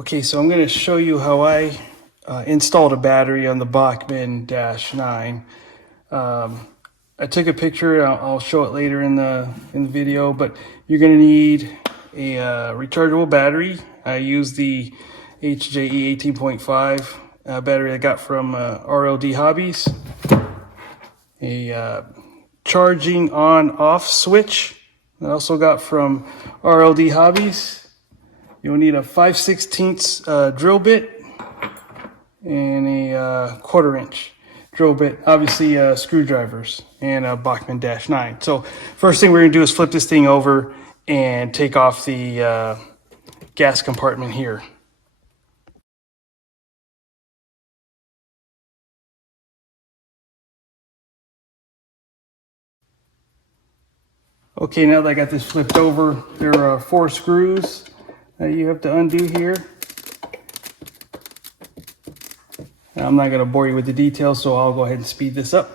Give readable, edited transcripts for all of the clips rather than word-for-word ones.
Okay, so I'm going to show you how I installed a battery on the Bachmann Dash 9. I took a picture. I'll show it later in the video, but you're going to need a rechargeable battery. I used the HJE 18.5 battery I got from RLD Hobbies. A charging on-off switch I also got from RLD Hobbies. You'll need a 5/16 drill bit and a 1/4 inch drill bit, obviously screwdrivers, and a Bachmann Dash 9. So first thing we're gonna do is flip this thing over and take off the gas compartment here. Okay, now that I got this flipped over, there are 4 screws that you have to undo here. I'm not going to bore you with the details, so I'll go ahead and speed this up.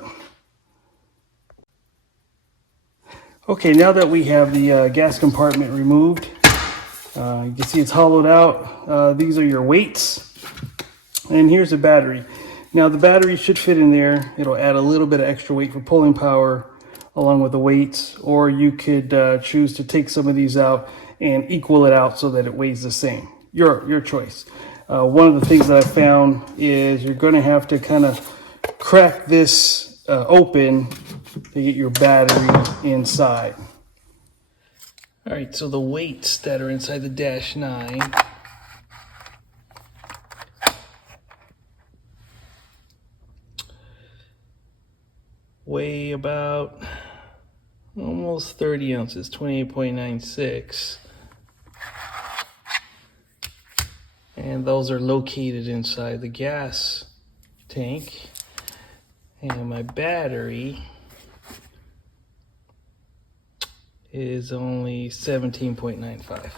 Okay, now that we have the gas compartment removed, you can see it's hollowed out. These are your weights, and here's the battery. Now the battery should fit in there. It'll add a little bit of extra weight for pulling power along with the weights, or you could choose to take some of these out and equal it out so that it weighs the same. Your choice. One of the things that I found is you're going to have to kind of crack this open to get your battery inside. All right, so the weights that are inside the Dash 9 weigh about almost 30 ounces, 28.96. And those are located inside the gas tank. And my battery is only 17.95.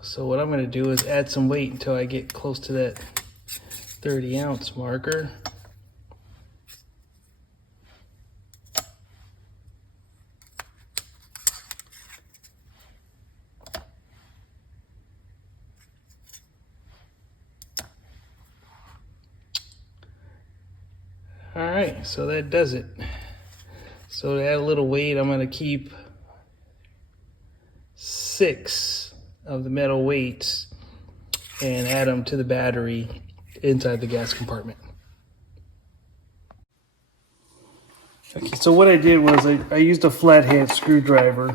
So what I'm going to do is add some weight until I get close to that 30 ounce marker. All right, so that does it. So to add a little weight, I'm going to keep 6 of the metal weights and add them to the battery inside the gas compartment. Okay, so what I did was I used a flathead screwdriver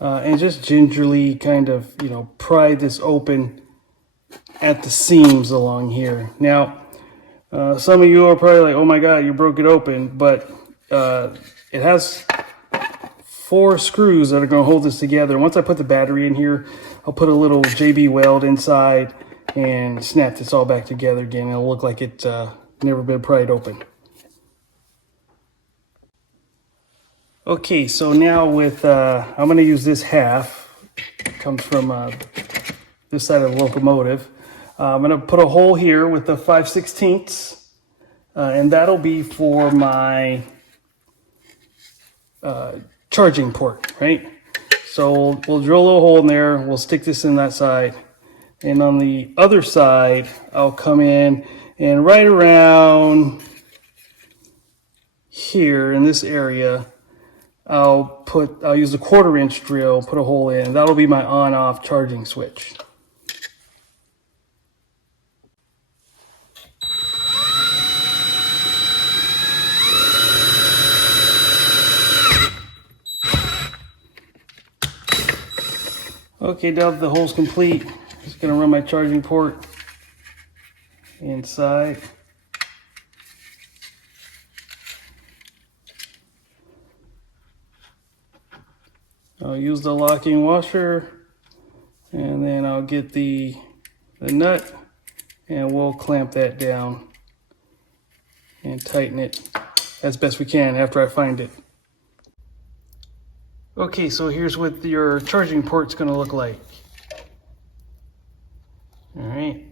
and just gingerly kind of, pried this open at the seams along here. Now, some of you are probably like, oh my God, you broke it open, but it has 4 screws that are going to hold this together. Once I put the battery in here, I'll put a little JB weld inside and snap this all back together again. It'll look like it's never been pried open. Okay, so now with, I'm going to use this half. It comes from this side of the locomotive. I'm going to put a hole here with the 5/16, and that'll be for my charging port, right? So we'll drill a little hole in there. We'll stick this in that side. And on the other side, I'll come in and right around here in this area, I'll use a 1/4 inch drill, put a hole in. That'll be my on-off charging switch. Okay, now that the hole's complete, I'm just going to run my charging port inside. I'll use the locking washer, and then I'll get the nut, and we'll clamp that down and tighten it as best we can after I find it. Okay, so here's what your charging port's going to look like. All right,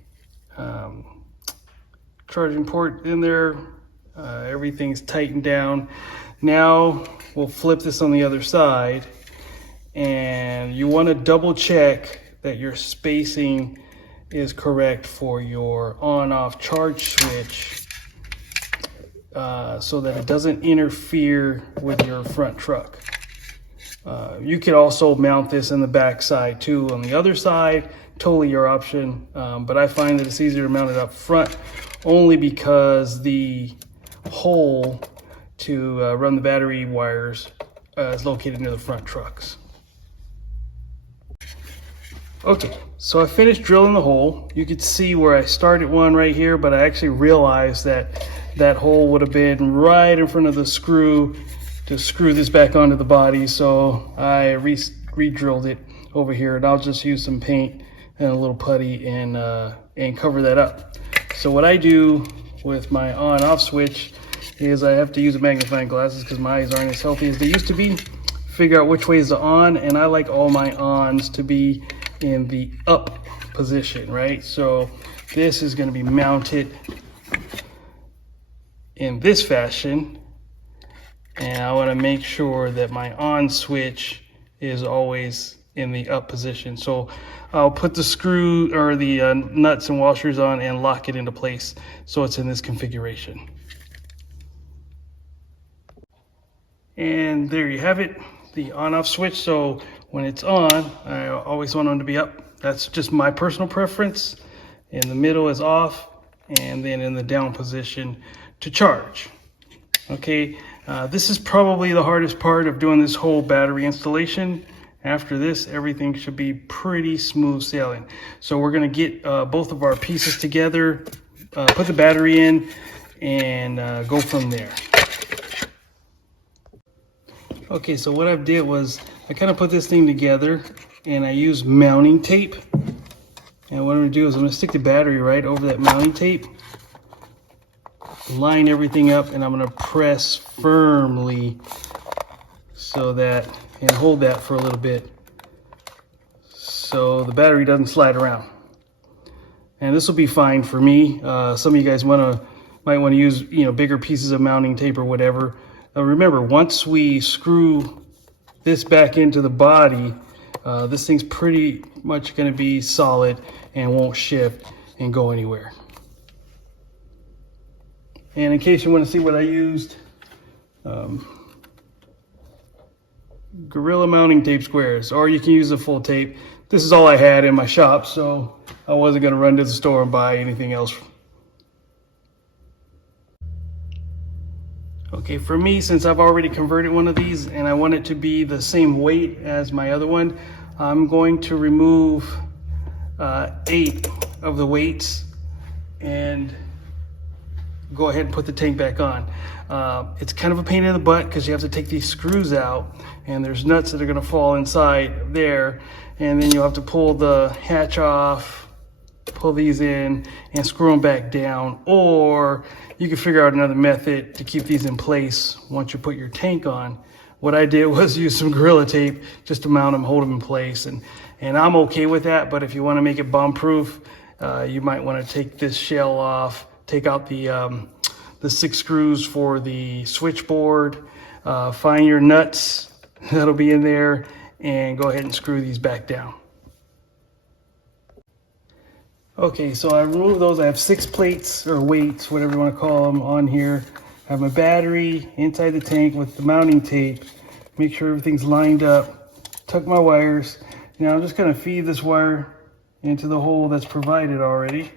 charging port in there, everything's tightened down. Now we'll flip this on the other side, and you want to double check that your spacing is correct for your on-off charge switch, so that it doesn't interfere with your front truck. You could also mount this in the back side too. On the other side, totally your option, but I find that it's easier to mount it up front only because the hole to run the battery wires is located near the front trucks. Okay, so I finished drilling the hole. You could see where I started one right here, but I actually realized that that hole would have been right in front of the screw to screw this back onto the body. So I re-drilled it over here, and I'll just use some paint and a little putty and cover that up. So what I do with my on-off switch is I have to use a magnifying glasses because my eyes aren't as healthy as they used to be. Figure out which way is the on, and I like all my ons to be in the up position, right? So this is going to be mounted in this fashion, and I want to make sure that my on switch is always in the up position. So I'll put the screw or the nuts and washers on and lock it into place so it's in this configuration. And there you have it, the on-off switch. So when it's on, I always want them to be up. That's just my personal preference. In the middle is off, and then in the down position to charge. Okay, this is probably the hardest part of doing this whole battery installation. After this, everything should be pretty smooth sailing. So we're gonna get both of our pieces together, put the battery in, and go from there. Okay, so what I did was I kind of put this thing together, and I used mounting tape. And what I'm gonna do is I'm gonna stick the battery right over that mounting tape, line everything up, and I'm gonna press firmly so that, and hold that for a little bit so the battery doesn't slide around. And this will be fine for me. Some of you guys might want to use, bigger pieces of mounting tape or whatever. Remember, once we screw this back into the body, this thing's pretty much going to be solid and won't shift and go anywhere. And in case you want to see what I used, Gorilla mounting tape squares, or you can use the full tape. This is all I had in my shop, so I wasn't going to run to the store and buy anything else. Okay, for me, since I've already converted one of these and I want it to be the same weight as my other one, I'm going to remove 8 of the weights and go ahead and put the tank back on. It's kind of a pain in the butt because you have to take these screws out, and there's nuts that are going to fall inside there, and then you'll have to pull the hatch off, pull these in, and screw them back down. Or you can figure out another method to keep these in place once you put your tank on. What I did was use some Gorilla tape just to mount them, hold them in place, and I'm okay with that. But if you want to make it bomb proof, you might want to take this shell off, take out the 6 screws for the switchboard, find your nuts that'll be in there, and go ahead and screw these back down. Okay, so I removed those. I have 6 plates or weights, whatever you want to call them, on here. I have my battery inside the tank with the mounting tape. Make sure everything's lined up. Tuck my wires. Now I'm just going to feed this wire into the hole that's provided already.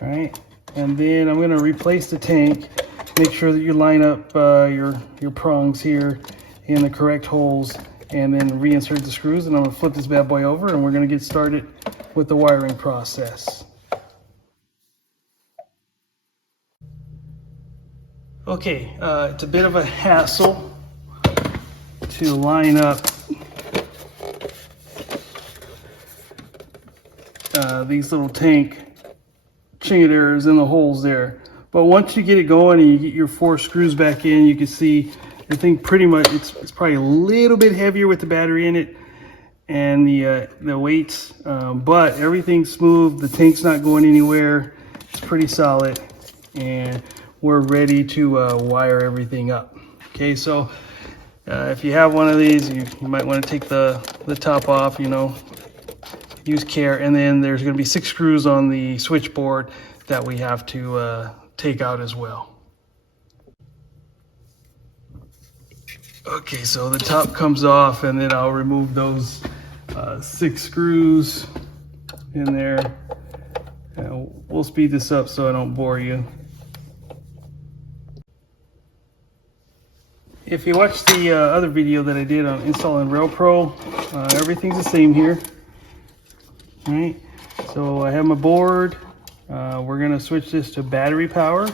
All right, and then I'm going to replace the tank. Make sure that you line up your prongs here in the correct holes, and then reinsert the screws. And I'm going to flip this bad boy over, and we're going to get started with the wiring process. Okay, it's a bit of a hassle to line up these little tank chingaders in the holes there. But once you get it going and you get your 4 screws back in, you can see the thing pretty much, it's probably a little bit heavier with the battery in it and the weights, but everything's smooth. The tank's not going anywhere. It's pretty solid, and we're ready to wire everything up. Okay, so If you have one of these, you might want to take the top off, you know, use care. And then there's going to be 6 screws on the switchboard that we have to take out as well. Okay, so the top comes off, and then I'll remove those 6 screws in there. And we'll speed this up so I don't bore you. If you watched the other video that I did on installing Railpro, everything's the same here. All right, so I have my board. We're gonna switch this to battery power,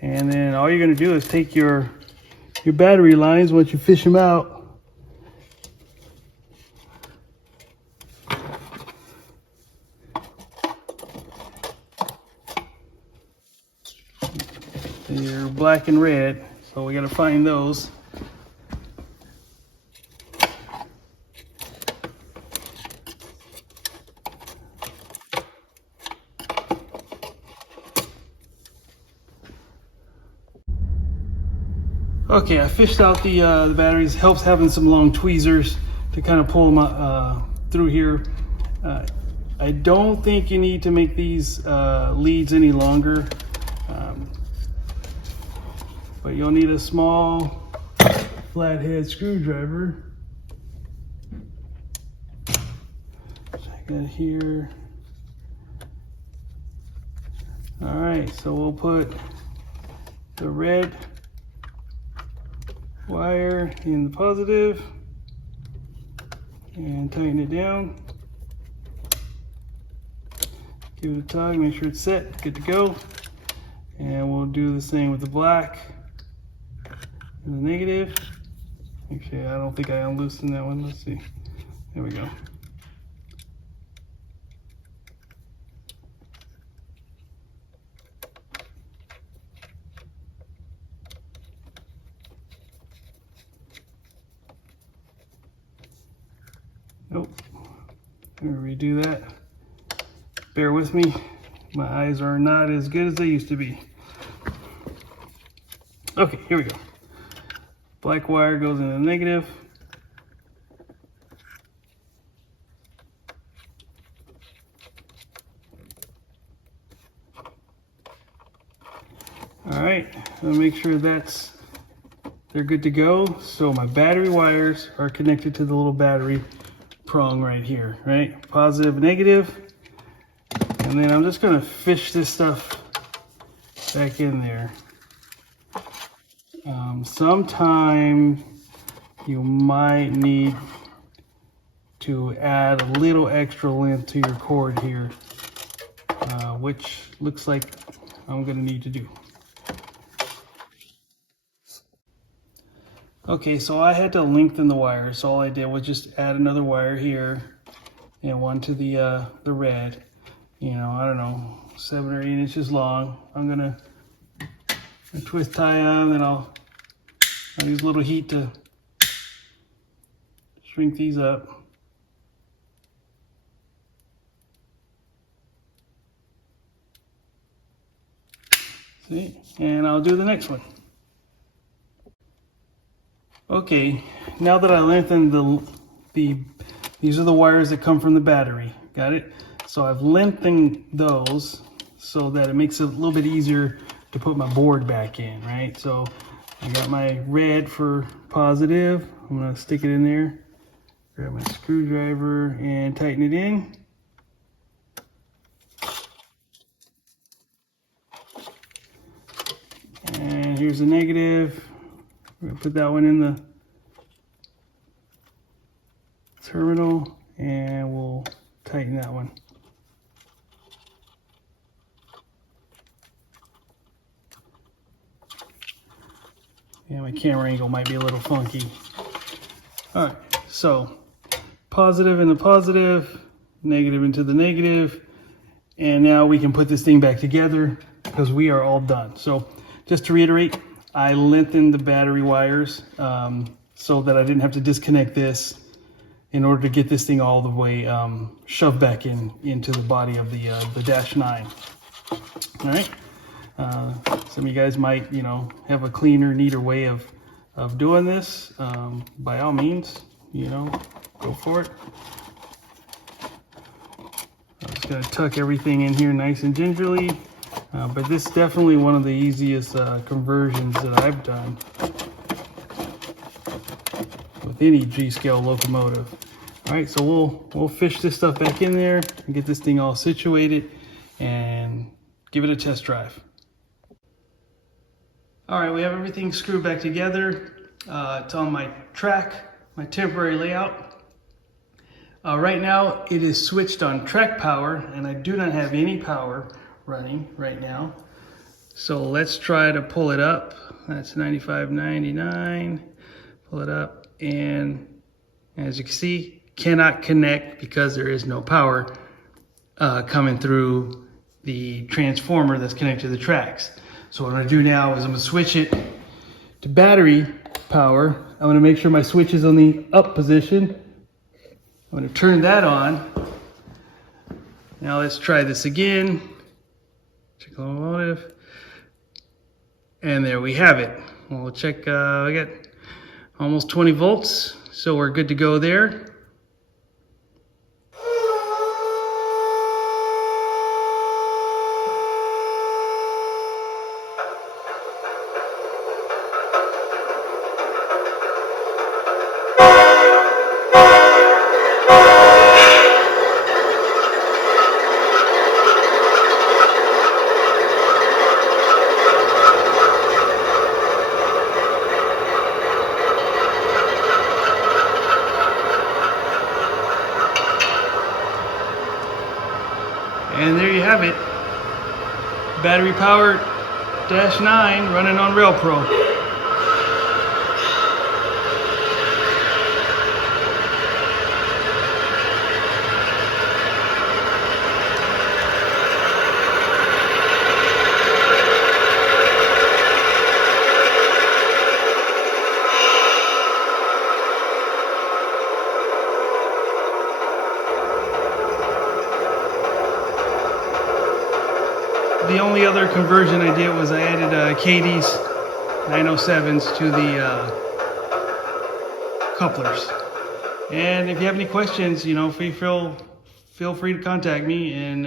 and then all you're gonna do is take your battery lines once you fish them out. They're black and red, so we gotta find those. Okay, I fished out the batteries. Helps having some long tweezers to kind of pull them through here. I don't think you need to make these leads any longer, but you'll need a small flathead screwdriver. Check that here. All right, so we'll put the red wire in the positive and tighten it down. Give it a tug, make sure it's set, good to go. And we'll do the same with the black and the negative. Actually, I don't think I unloosened that one. Let's see. There we go. Nope. I'm gonna redo that. Bear with me. My eyes are not as good as they used to be. Okay, here we go. Black wire goes in the negative. All right, I'll make sure they're good to go. So my battery wires are connected to the little battery prong right here, right? Positive, negative. And then I'm just gonna fish this stuff back in there. Sometime you might need to add a little extra length to your cord here, which looks like I'm gonna need to do. Okay, so I had to lengthen the wire, so all I did was just add another wire here and one to the red. You know, I don't know, 7 or 8 inches long. I'm gonna twist tie on, and I'll use a little heat to shrink these up. See, and I'll do the next one. Okay, now that I lengthened these are the wires that come from the battery, got it? So I've lengthened those so that it makes it a little bit easier to put my board back in, right? So I got my red for positive. I'm gonna stick it in there, grab my screwdriver and tighten it in. And here's the negative. We're gonna put that one in the terminal, and we'll tighten that one. Yeah, my camera angle might be a little funky. All right, so positive into positive, negative into the negative, and now we can put this thing back together because we are all done. So just to reiterate, I lengthened the battery wires so that I didn't have to disconnect this in order to get this thing all the way shoved back into the body of the Dash 9. All right. Some of you guys might, you know, have a cleaner, neater way of of doing this, by all means, you know, go for it. I'm just gonna tuck everything in here nice and gingerly, but this is definitely one of the easiest conversions that I've done with any G-scale locomotive. All right, so we'll fish this stuff back in there and get this thing all situated and give it a test drive. All right, we have everything screwed back together. It's on my track, my temporary layout. Right now it is switched on track power, and I do not have any power running right now. So let's try to pull it up. That's 95.99. Pull it up, and as you can see, cannot connect because there is no power coming through the transformer that's connected to the tracks. So what I'm gonna do now is I'm gonna switch it to battery power. I'm gonna make sure my switch is on the up position. I'm gonna turn that on. Now let's try this again. Check the locomotive. And there we have it. We'll check, I got almost 20 volts, so we're good to go there. And there you have it. Battery powered Dash 9 running on Railpro. The only other conversion I did was I added Katie's 907s to the couplers. And if you have any questions, you know, feel free to contact me, and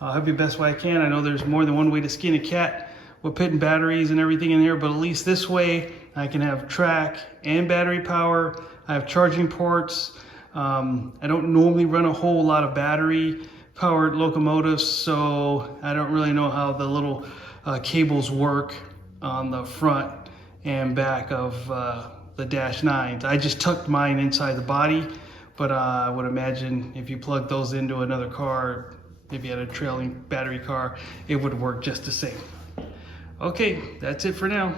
I'll help you best way I can. I know there's more than one way to skin a cat with putting batteries and everything in there, but at least this way I can have track and battery power. I have charging ports. I don't normally run a whole lot of battery powered locomotives, so I don't really know how the little cables work on the front and back of the Dash 9s. I just tucked mine inside the body, but I would imagine if you plug those into another car, if you had a trailing battery car, it would work just the same. Okay, that's it for now.